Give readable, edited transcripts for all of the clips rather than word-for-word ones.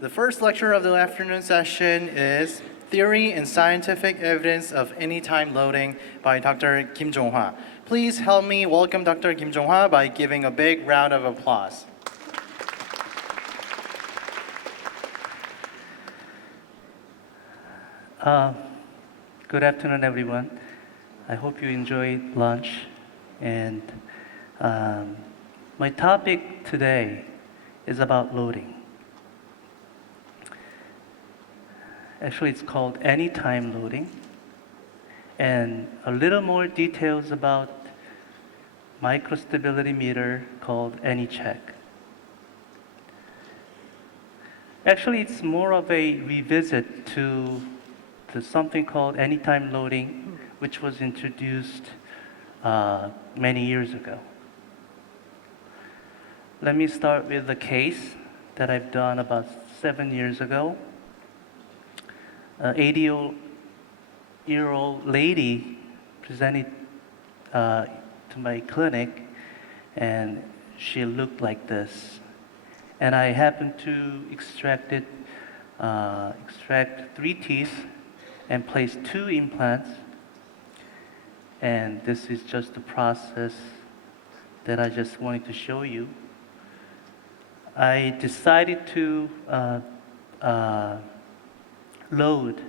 The first lecture of the afternoon session is Theory and Scientific Evidence of Anytime Loading by Dr. Chong Hwa. Please help me welcome Dr. Chong Hwa by giving a big round of applause. Good afternoon, everyone. I hope you enjoyed lunch. And my topic today is about loading. Actually, it's called anytime loading. And a little more details about microstability meter called AnyCheck. Actually, it's more of a revisit to something called anytime loading, which was introduced many years ago. Let me start with the case that I've done about 7 years ago. An 80-year-old lady presented to my clinic, and she looked like this. And I happened to extract 3 teeth and place 2 implants. And this is just the process that I just wanted to show you. I decided to load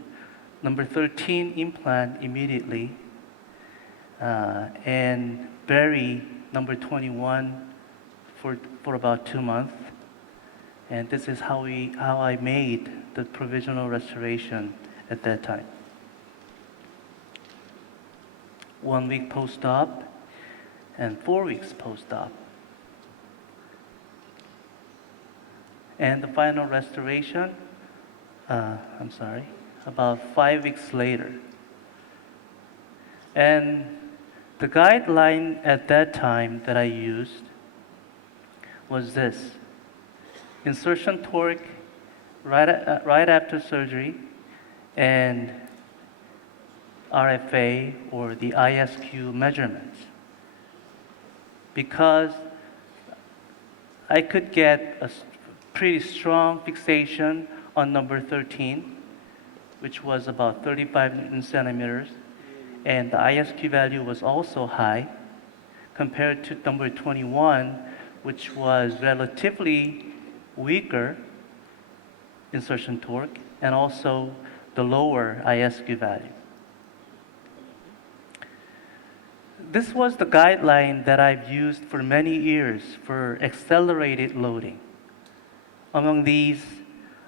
number 13 implant immediately and bury number 21 for about 2 months. And this is how I made the provisional restoration at that time. 1 week post-op and 4 weeks post-op. And the final restoration, about 5 weeks later. And the guideline at that time that I used was this: insertion torque right after surgery, and RFA, or the ISQ measurements. Because I could get a pretty strong fixation on number 13, which was about 35 Newton centimeters, and the ISQ value was also high compared to number 21, which was relatively weaker insertion torque and also the lower ISQ value. This was the guideline that I've used for many years for accelerated loading. Among these,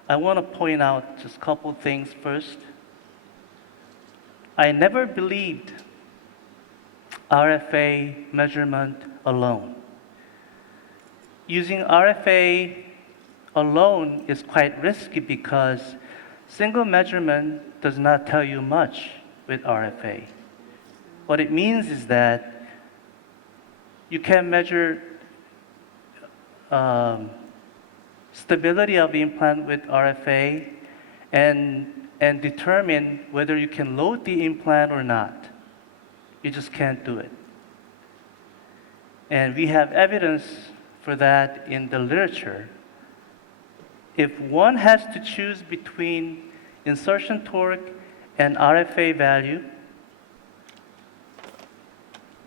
I want to point out just a couple things first. I never believed RFA measurement alone. Using RFA alone is quite risky because single measurement does not tell you much with RFA. What it means is that you can measure stability of the implant with RFA and determine whether you can load the implant or not. You just can't do it. And we have evidence for that in the literature. If one has to choose between insertion torque and RFA value,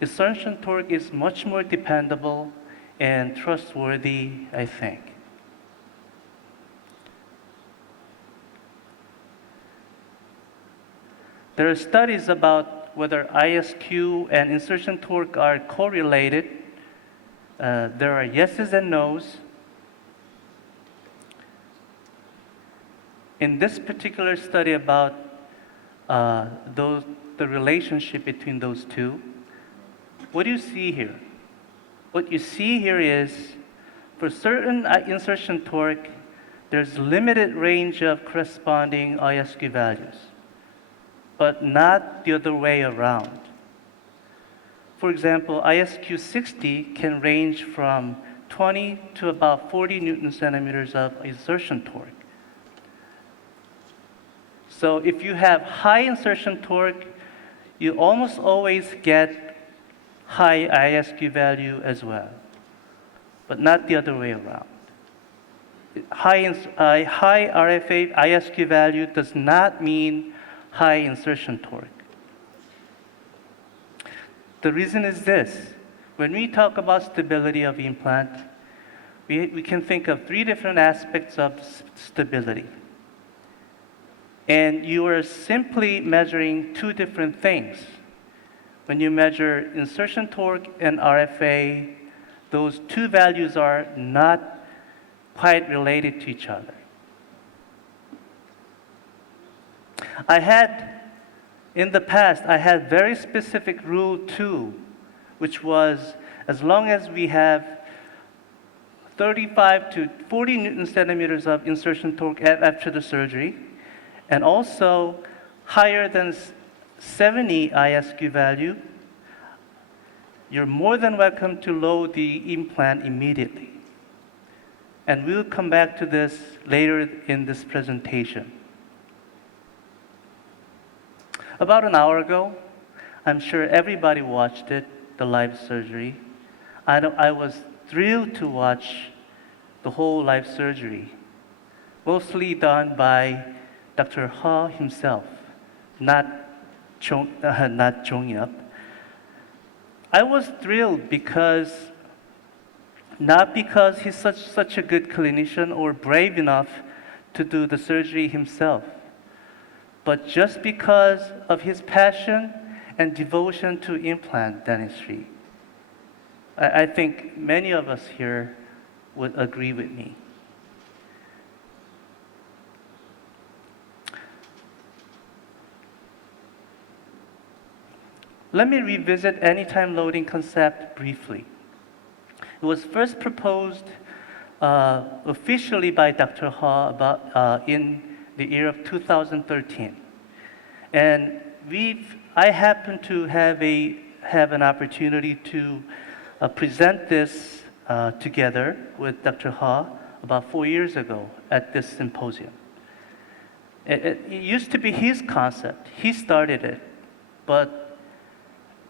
insertion torque is much more dependable and trustworthy, I think. There are studies about whether ISQ and insertion torque are correlated. There are yeses and nos. In this particular study about the relationship between those two, what do you see here? What you see here is, for certain insertion torque, there's limited range of corresponding ISQ values, but not the other way around. For example, ISQ 60 can range from 20 to about 40 Newton centimeters of insertion torque. So if you have high insertion torque, you almost always get high ISQ value as well, but not the other way around. high RFA ISQ value does not mean high insertion torque. The reason is this. When we talk about stability of implant, we can think of three different aspects of stability. And you are simply measuring two different things. When you measure insertion torque and RFA, those two values are not quite related to each other. In the past, I had very specific rule 2, which was as long as we have 35 to 40 Newton centimeters of insertion torque after the surgery, and also higher than 70 ISQ value, you're more than welcome to load the implant immediately. And we'll come back to this later in this presentation. About an hour ago, I'm sure everybody watched it, the live surgery. I was thrilled to watch the whole live surgery, mostly done by Dr. Hwa himself, not Chong Hwa. I was thrilled not because he's such a good clinician or brave enough to do the surgery himself, but just because of his passion and devotion to implant dentistry. I think many of us here would agree with me. Let me revisit anytime loading concept briefly. It was first proposed officially by Dr. Hwa in the year of 2013. And I happened to have an opportunity to present this together with Dr. Hwa about 4 years ago at this symposium. It used to be his concept. He started it, but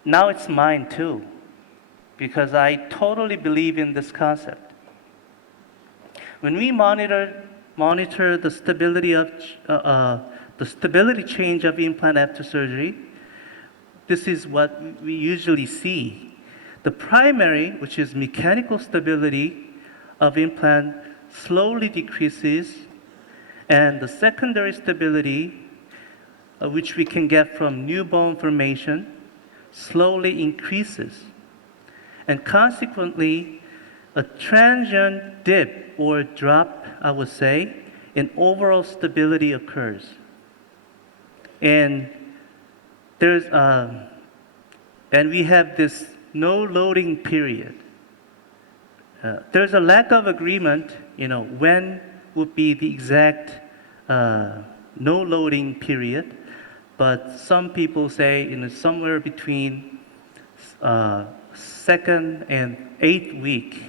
now it's mine too, because I totally believe in this concept. When we monitor the stability change of implant after surgery, this is what we usually see. The primary, which is mechanical stability of implant, slowly decreases, and the secondary stability, which we can get from new bone formation, slowly increases. And consequently, a transient dip or drop, I would say, in overall stability occurs. And we have this no loading period. There's a lack of agreement, when would be the exact no loading period. But some people say somewhere between 2nd and 8th week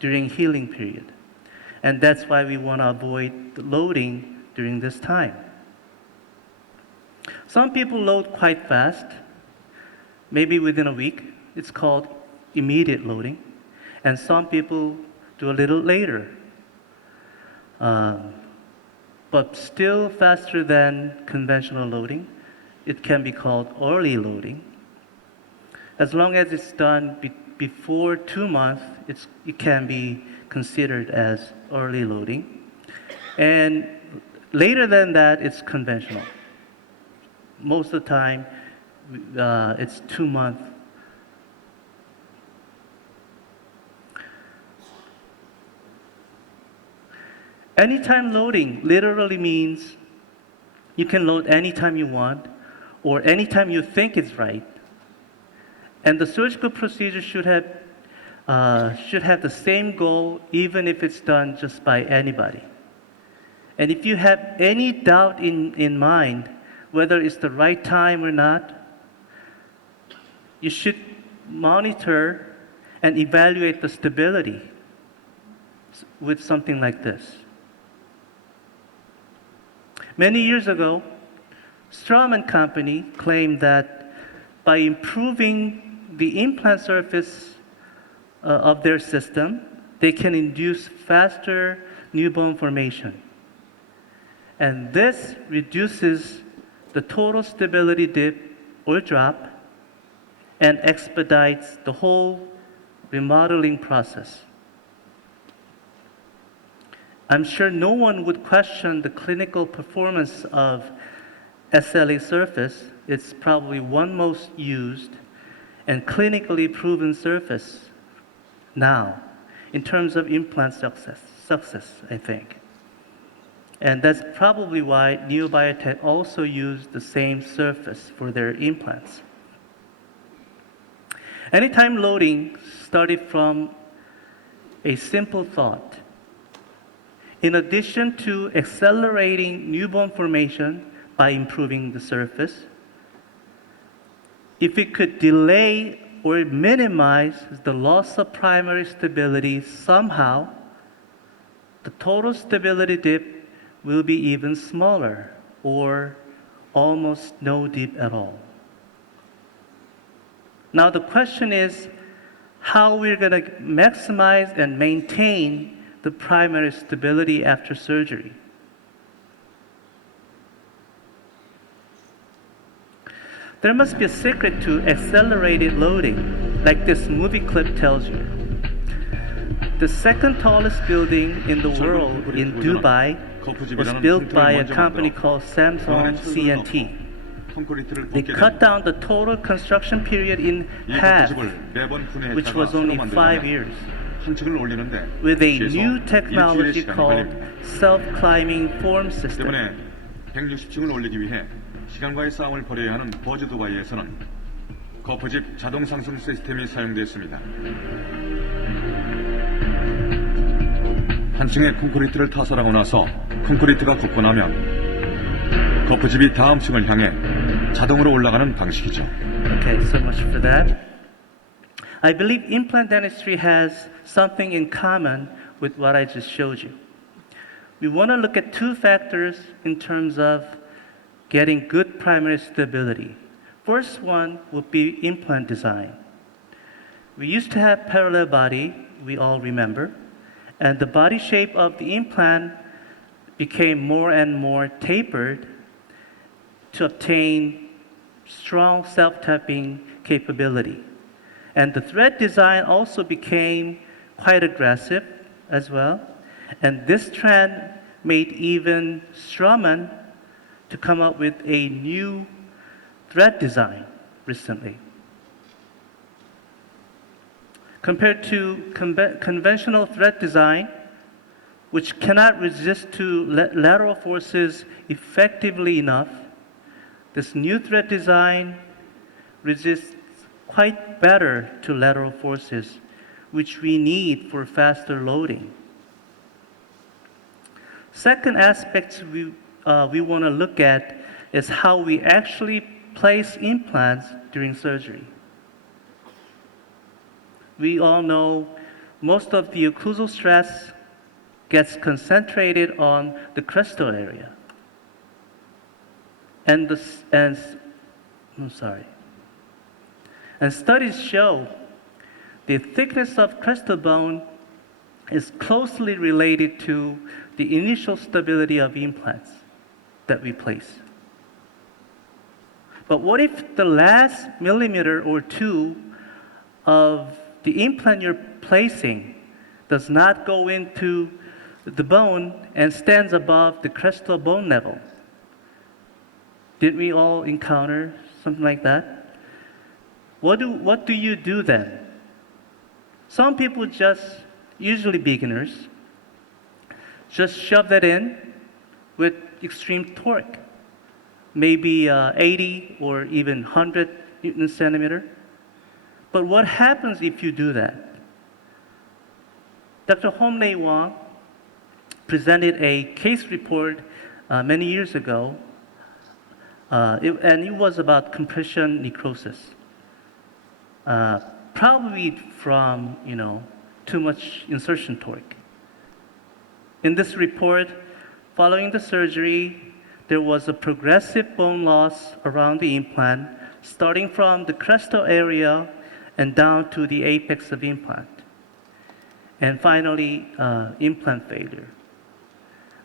during healing period. And that's why we want to avoid the loading during this time. Some people load quite fast, maybe within a week. It's called immediate loading. And some people do a little later. But still faster than conventional loading. It can be called early loading. As long as it's done before 2 months, it can be considered as early loading. And later than that, it's conventional. Most of the time, it's 2 months. Anytime loading literally means you can load anytime you want or anytime you think it's right. And the surgical procedure should have the same goal even if it's done just by anybody. And if you have any doubt in mind whether it's the right time or not, you should monitor and evaluate the stability with something like this. Many years ago, Strom and Company claimed that by improving the implant surface of their system, they can induce faster new bone formation. And this reduces the total stability dip or drop and expedites the whole remodeling process. I'm sure no one would question the clinical performance of SLA surface. It's probably one most used and clinically proven surface now in terms of implant success, I think. And that's probably why Neobiotech also used the same surface for their implants. Anytime loading started from a simple thought. In addition to accelerating new bone formation by improving the surface, if it could delay or minimize the loss of primary stability somehow, the total stability dip will be even smaller or almost no dip at all. Now the question is how we're going to maximize and maintain the primary stability after surgery. There must be a secret to accelerated loading, like this movie clip tells you. The second tallest building in the world in Dubai was built by a company called Samsung C&T. They cut down the total construction period in half, which was only 5 years, with a new technology called self-climbing form system. 160층을 올리기 위해 시간과의 싸움을 벌여야 하는 버즈 두바이에서는 거푸집 자동 상승 시스템이 사용됐습니다. 한 층의 콘크리트를 타설하고 나서 콘크리트가 굳고 나면 거푸집이 다음 층을 향해 자동으로 올라가는 방식이죠. Okay, so much for that. I believe implant dentistry has something in common with what I just showed you. We want to look at two factors in terms of getting good primary stability. First one would be implant design. We used to have parallel body, we all remember, and the body shape of the implant became more and more tapered to obtain strong self-tapping capability. And the thread design also became quite aggressive as well. And this trend made even Straumann to come up with a new thread design recently. Compared to conventional thread design, which cannot resist to lateral forces effectively enough, this new thread design resists quite better to lateral forces, which we need for faster loading. Second aspect we want to look at is how we actually place implants during surgery. We all know most of the occlusal stress gets concentrated on the crestal area. And studies show the thickness of crestal bone is closely related to the initial stability of implants that we place. But what if the last millimeter or two of the implant you're placing does not go into the bone and stands above the crestal bone level? Did we all encounter something like that? What do you do then? Some people usually beginners, just shove that in with extreme torque, maybe 80 or even 100 Newton centimeter. But what happens if you do that? Dr. Homlei Wang presented a case report many years ago, and it was about compression necrosis. Probably from too much insertion torque. In this report, following the surgery, there was a progressive bone loss around the implant, starting from the crestal area and down to the apex of implant. And finally, implant failure.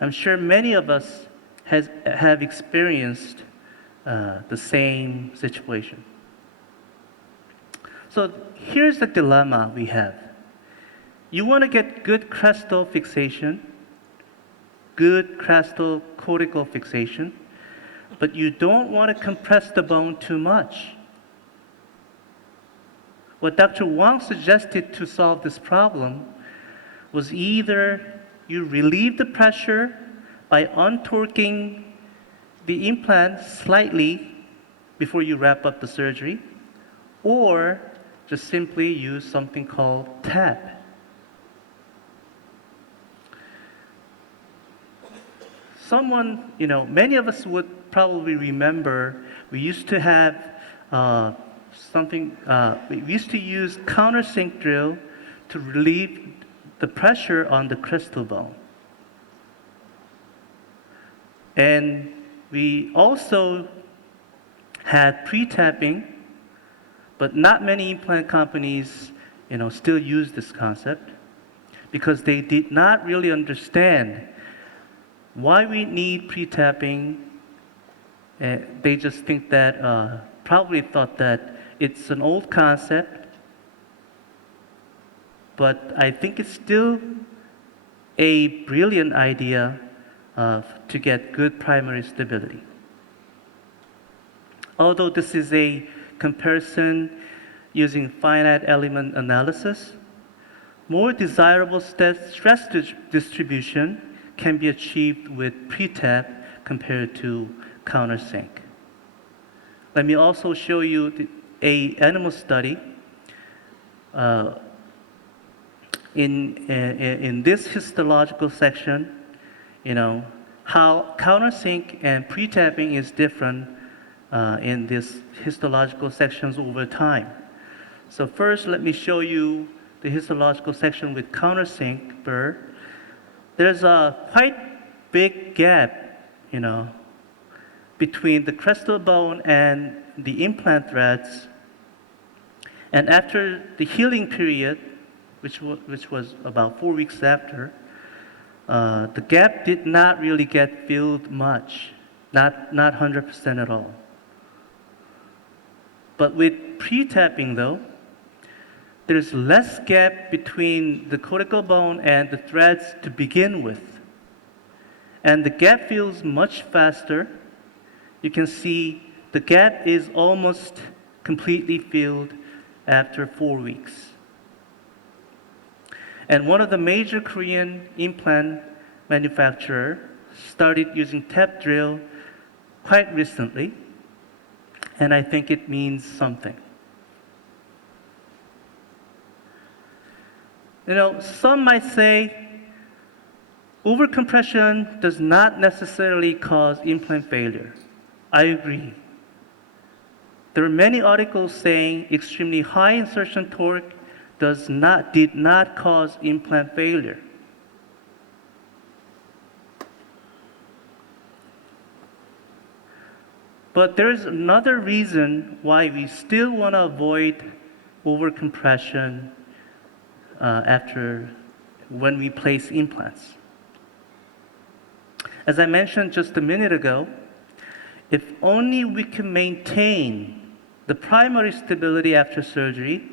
I'm sure many of us have experienced the same situation. So here's the dilemma we have. You want to get good crestal fixation, good crestal cortical fixation, but you don't want to compress the bone too much. What Dr. Wang suggested to solve this problem was either you relieve the pressure by untorquing the implant slightly before you wrap up the surgery, or just simply use something called tap. Many of us would probably remember we used to have we used to use countersink drill to relieve the pressure on the crestal bone. And we also had pre-tapping, but not many implant companies, still use this concept because they did not really understand why we need pre-tapping. They just think that, probably thought that it's an old concept, but I think it's still a brilliant idea to get good primary stability. Although this is a comparison using finite element analysis, more desirable stress distribution can be achieved with pre-tap compared to countersink. Let me also show you an animal study. In this histological section, how countersink and pre-tapping is different in these histological sections over time. So first, let me show you the histological section with countersink burr. There's a quite big gap, between the crestal bone and the implant threads. And after the healing period, which was about 4 weeks after, the gap did not really get filled much, not 100% at all. But with pre-tapping though, there's less gap between the cortical bone and the threads to begin with. And the gap fills much faster. You can see the gap is almost completely filled after 4 weeks. And one of the major Korean implant manufacturers started using tap drill quite recently, and I think it means something. Some might say overcompression does not necessarily cause implant failure. I agree. There are many articles saying extremely high insertion torque did not cause implant failure. But there's another reason why we still want to avoid overcompression when we place implants. As I mentioned just a minute ago, if only we can maintain the primary stability after surgery,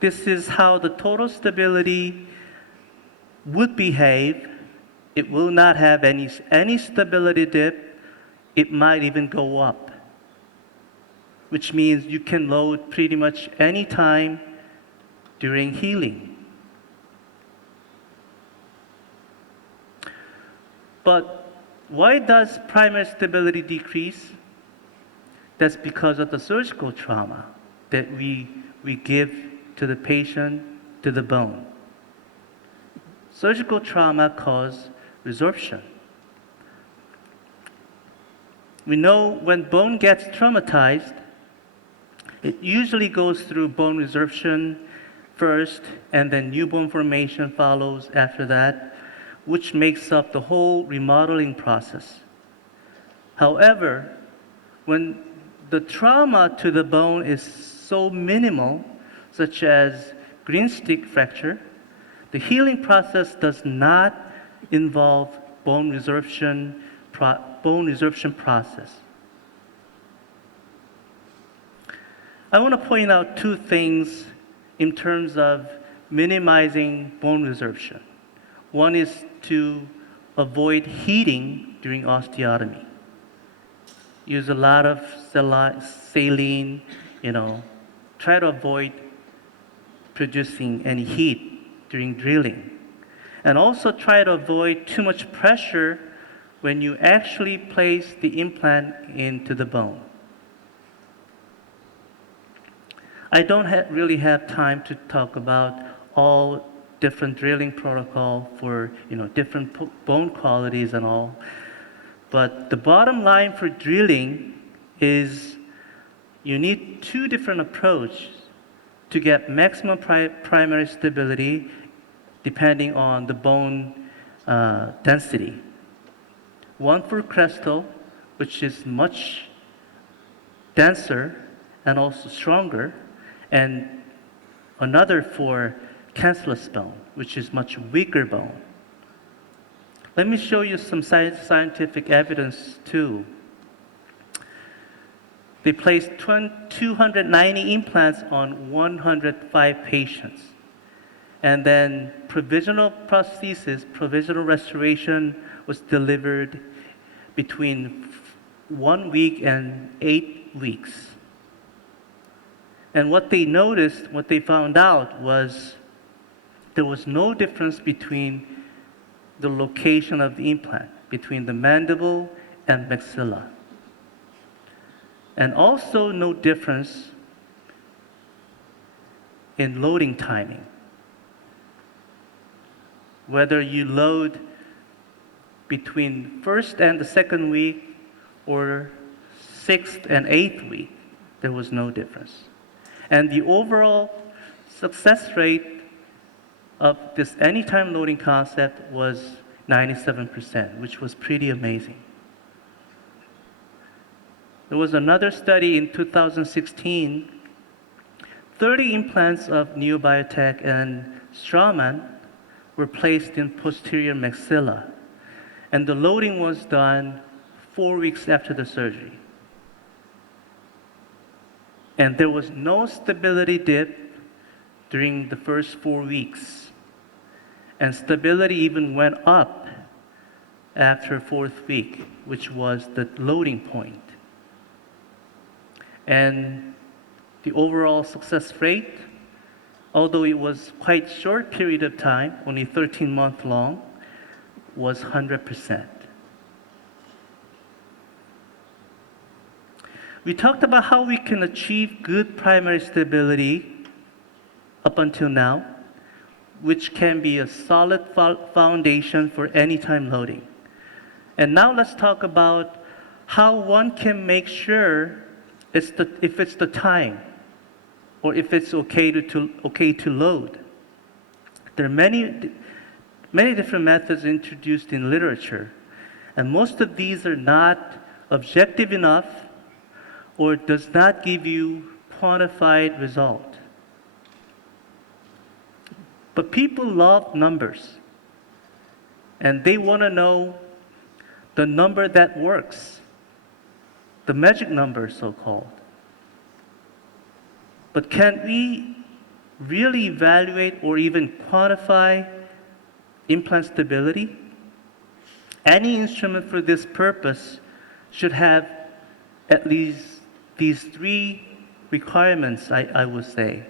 this is how the total stability would behave. It will not have any stability dip. It might even go up, which means you can load pretty much any time during healing. But why does primary stability decrease? That's because of the surgical trauma that we give to the patient, to the bone. Surgical trauma causes resorption. We know when bone gets traumatized, it usually goes through bone resorption first, and then new bone formation follows after that, which makes up the whole remodeling process. However, when the trauma to the bone is so minimal, such as green stick fracture, the healing process does not involve bone resorption process. I want to point out two things in terms of minimizing bone resorption. One is to avoid heating during osteotomy. Use a lot of saline, try to avoid producing any heat during drilling. And also try to avoid too much pressure when you actually place the implant into the bone. I don't really have time to talk about all different drilling protocol for different bone qualities and all. But the bottom line for drilling is you need two different approaches to get maximum primary stability depending on the bone density. One for crestal, which is much denser and also stronger, and another for cancellous bone, which is much weaker bone. Let me show you some scientific evidence too. They placed 290 implants on 105 patients. And then provisional prosthesis, provisional restoration was delivered between 1 week and 8 weeks. And what they noticed, what they found out was there was no difference between the location of the implant, between the mandible and maxilla. And also no difference in loading timing. Whether you load between first and the second week or 6th and 8th week, there was no difference. And the overall success rate of this anytime loading concept was 97%, which was pretty amazing. There was another study in 2016, 30 implants of Neobiotech and Straumann were placed in posterior maxilla, and the loading was done 4 weeks after the surgery. And there was no stability dip during the first 4 weeks. And stability even went up after 4th week, which was the loading point. And the overall success rate, although it was quite short period of time, only 13 months long, was 100%. We talked about how we can achieve good primary stability up until now, which can be a solid foundation for anytime loading. And now let's talk about how one can make sure if it's the time or if it's okay to load. There are many different methods introduced in literature, and most of these are not objective enough or does not give you quantified result. But people love numbers, and they want to know the number that works, the magic number, so-called. But can we really evaluate or even quantify implant stability? Any instrument for this purpose should have at least these 3 requirements, I would say.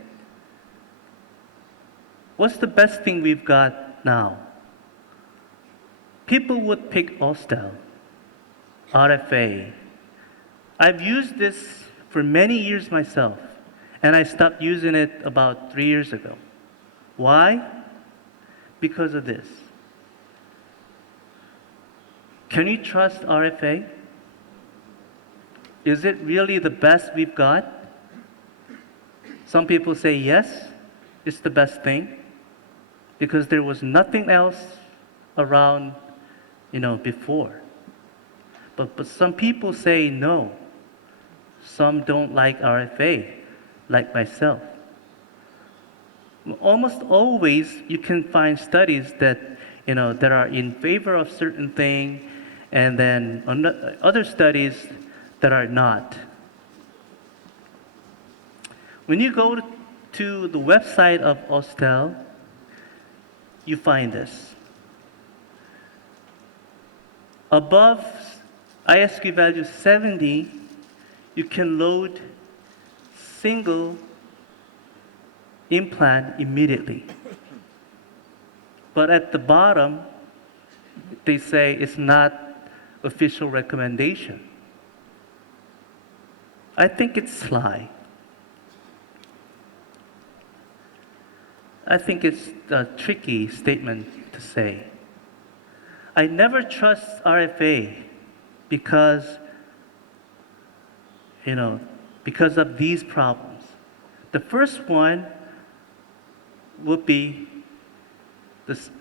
What's the best thing we've got now? People would pick Ostel, RFA. I've used this for many years myself, and I stopped using it about 3 years ago. Why? Because of this. Can you trust RFA? Is it really the best we've got? Some people say yes, it's the best thing, because there was nothing else around, before. But some people say no. Some don't like RFA, like myself. Almost always you can find studies that that are in favor of certain thing, and then other studies that are not. When you go to the website of Ostel, you find this. Above ISQ value 70, you can load single implant immediately. But at the bottom, they say it's not official recommendation. I think it's sly. I think it's a tricky statement to say. I never trust RFA because of these problems. The first one would be,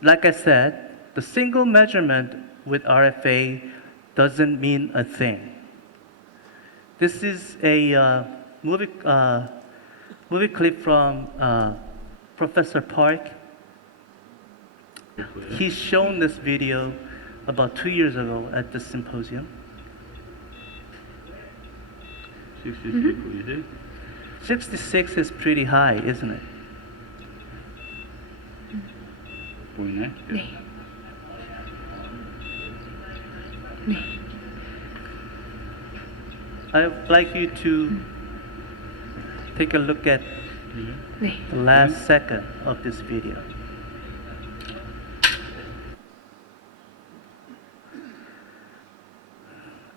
like I said, the single measurement with RFA doesn't mean a thing. This is a movie clip from Professor Park. He's shown this video about 2 years ago at the symposium. 66 is pretty high, isn't it? 보이네? 네. 네. I'd like you to take a look at 네. the last second of this video.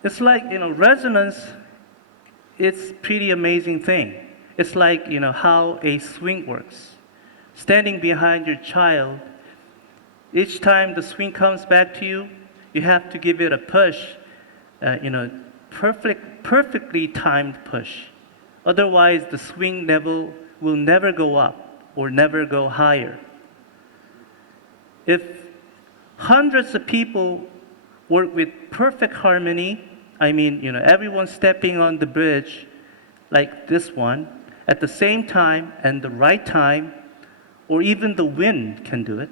It's like, resonance, it's pretty amazing thing. It's like, how a swing works. Standing behind your child, each time the swing comes back to you, you have to give it a push, perfectly timed push. Otherwise, the swing level will never go up or never go higher. If hundreds of people work with perfect harmony, everyone stepping on the bridge like this one at the same time and the right time, or even the wind can do it,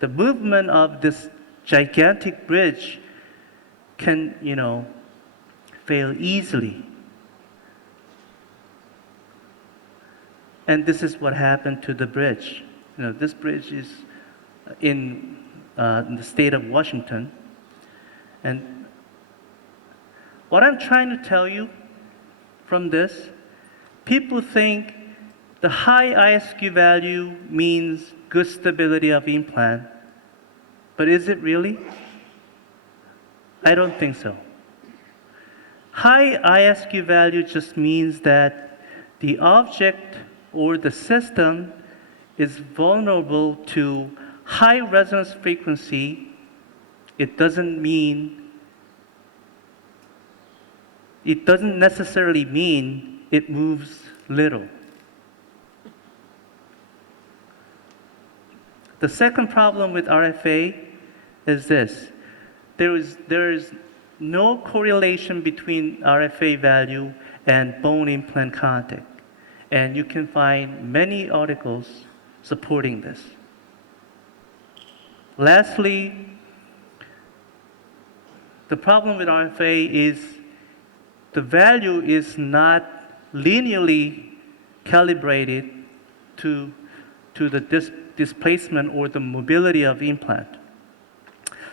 the movement of this gigantic bridge can, fail easily. And this is what happened to the bridge. This bridge is in the state of Washington. And what I'm trying to tell you from this, people think the high ISQ value means good stability of implant. But is it really? I don't think so. High ISQ value just means that the object or the system is vulnerable to high resonance frequency. It doesn't necessarily mean it moves little. The second problem with RFA is this. There is no correlation between RFA value and bone implant contact. And you can find many articles supporting this. Lastly, the problem with RFA is the value is not linearly calibrated to the displacement or the mobility of implant.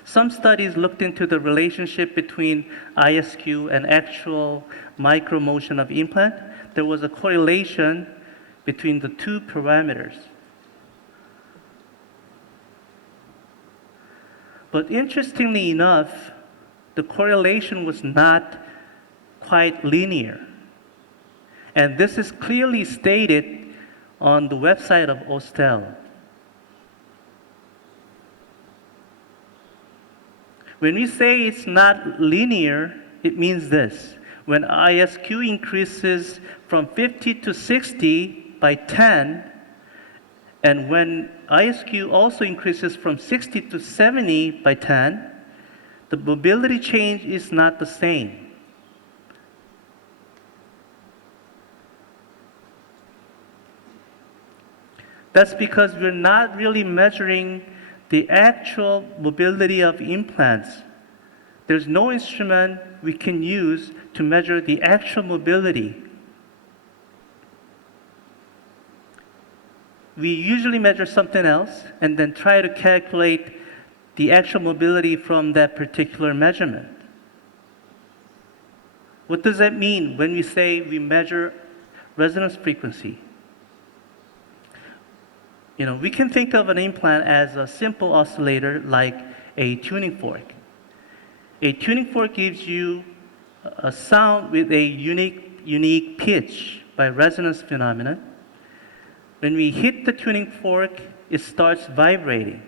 Some studies looked into the relationship between ISQ and actual micromotion of implant. There was a correlation between the two parameters. But interestingly enough, the correlation was not quite linear. And this is clearly stated on the website of Ostel. When we say it's not linear, it means this. When ISQ increases from 50 to 60 by 10, and when ISQ also increases from 60 to 70 by 10, the mobility change is not the same. That's because we're not really measuring the actual mobility of implants. There's no instrument we can use to measure the actual mobility. We usually measure something else and then try to calculate the actual mobility from that particular measurement. What does that mean when we say we measure resonance frequency? We can think of an implant as a simple oscillator like a tuning fork. A tuning fork gives you a sound with a unique pitch by resonance phenomenon. When we hit the tuning fork, it starts vibrating,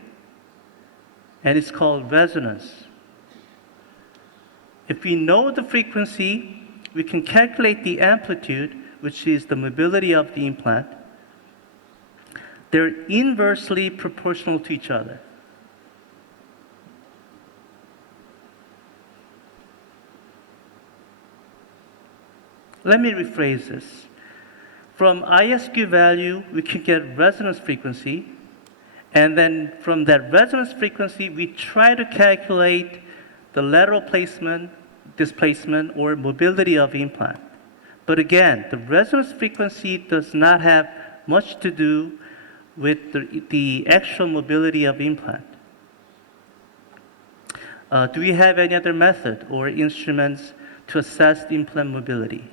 and it's called resonance. If we know the frequency, we can calculate the amplitude, which is the mobility of the implant. They're inversely proportional to each other. Let me rephrase this. From ISQ value, we can get resonance frequency, and then from that resonance frequency, we try to calculate the lateral placement, displacement, or mobility of implant. But again, the resonance frequency does not have much to do with the actual mobility of implant. Do we have any other method or instruments to assess the implant mobility?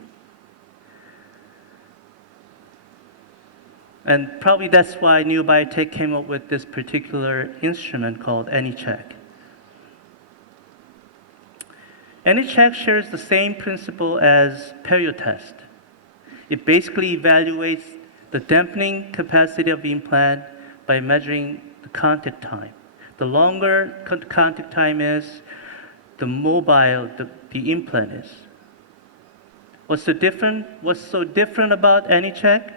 And probably that's why Neobiotech came up with this particular instrument called AnyCheck. AnyCheck shares the same principle as perio test. It basically evaluates the dampening capacity of the implant by measuring the contact time. The longer contact time is, the mobile the implant is. What's so different about AnyCheck?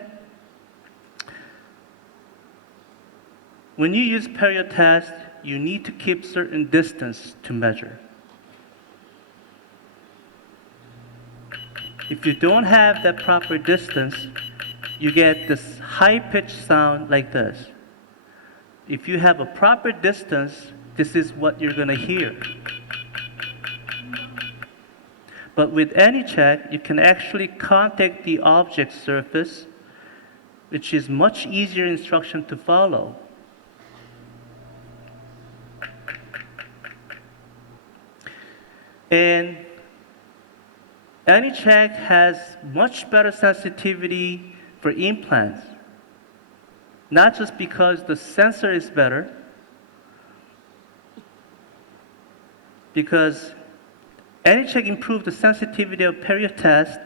When you use perio test, you need to keep certain distance to measure. If you don't have that proper distance, you get this high-pitched sound like this. If you have a proper distance, this is what you're going to hear. But with AnyCheck, you can actually contact the object surface, which is much easier instruction to follow. And AnyCheck has much better sensitivity for implants, not just because the sensor is better, because AnyCheck improved the sensitivity of perio test,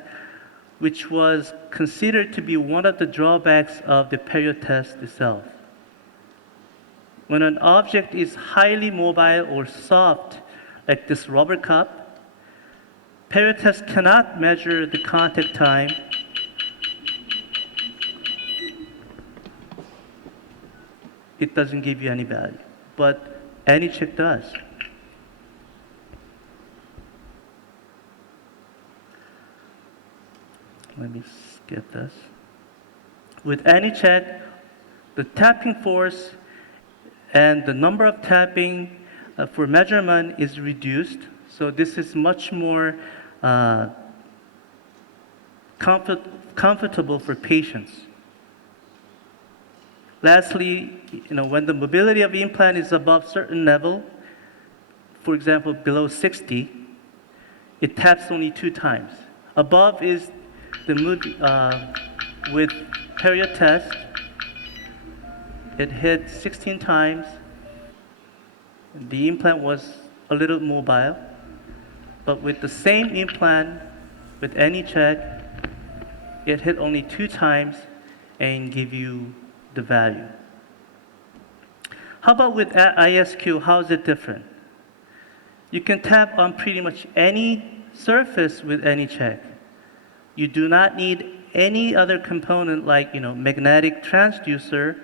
which was considered to be one of the drawbacks of the perio test itself. When an object is highly mobile or soft, like this rubber cup, perio test cannot measure the contact time. It doesn't give you any value, but AnyCheck does. Let me skip this. With AnyCheck, the tapping force and the number of tapping for measurement is reduced. So this is much more comfortable for patients. Lastly, when the mobility of the implant is above certain level, for example, below 60, it taps only 2 times. Above is the with perio test, it hit 16 times. The implant was a little mobile, but with the same implant, with AnyCheck, it hit only 2 times and give you the value. How about with ISQ? How is it different? You can tap on pretty much any surface with AnyCheck. You do not need any other component like magnetic transducer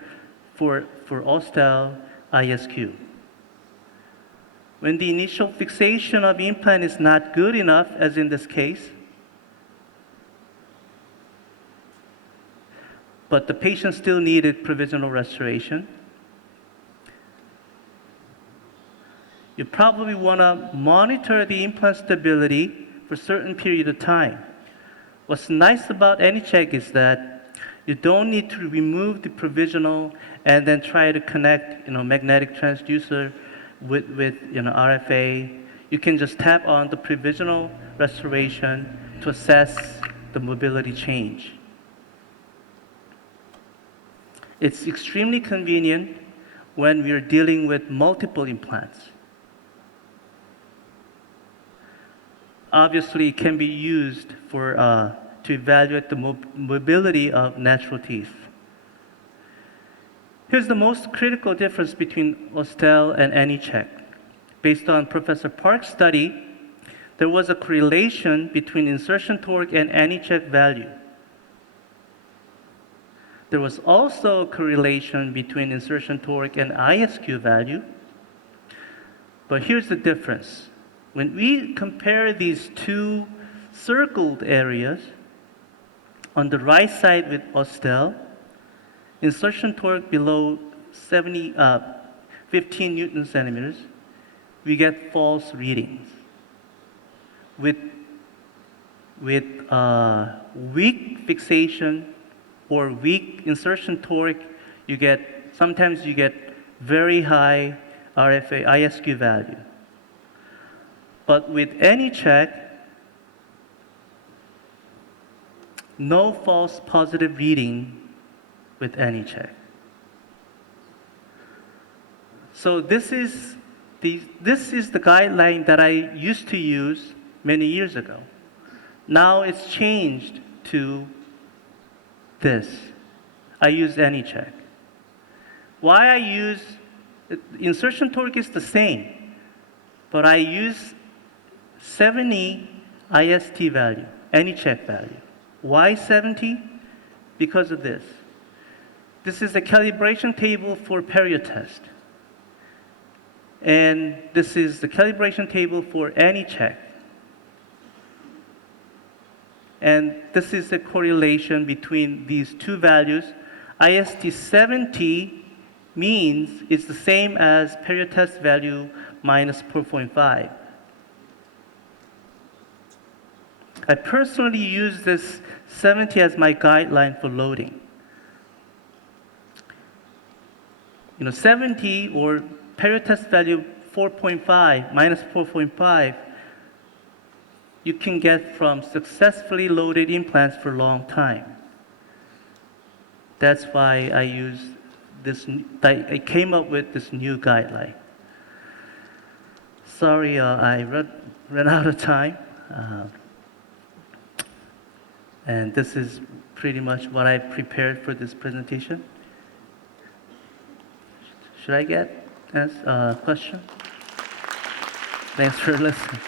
for all-style ISQ. When the initial fixation of implant is not good enough, as in this case, but the patient still needed provisional restoration, you probably want to monitor the implant stability for a certain period of time. What's nice about AnyCheck is that you don't need to remove the provisional and then try to connect, magnetic transducer with RFA. You can just tap on the provisional restoration to assess the mobility change. It's extremely convenient when we're dealing with multiple implants. Obviously, it can be used to evaluate the mobility of natural teeth. Here's the most critical difference between Ostel and AnyCheck. Based on Professor Park's study, there was a correlation between insertion torque and AnyCheck value. There was also a correlation between insertion torque and ISQ value. But here's the difference. When we compare these two circled areas, on the right side with Ostel, insertion torque below 15 Newton centimeters, we get false readings. With weak fixation or weak insertion torque, sometimes you get very high RFA ISQ value. But with AnyCheck, no false positive reading with AnyCheck. So this is the guideline that I used to use many years ago. Now it's changed to this. I use AnyCheck. Why I use insertion torque is the same, but I use 70 IST value, AnyCheck value. Why 70? Because of this. This is a calibration table for periotest. And this is the calibration table for AnyCheck. And this is the correlation between these two values. IST 70 means it's the same as periotest value minus 4.5. I personally use this 70 as my guideline for loading. 70 or periotest value 4.5 minus 4.5, you can get from successfully loaded implants for a long time. That's why I came up with this new guideline. Sorry, I ran out of time. And this is pretty much what I prepared for this presentation. Should I get a question? Thanks for listening.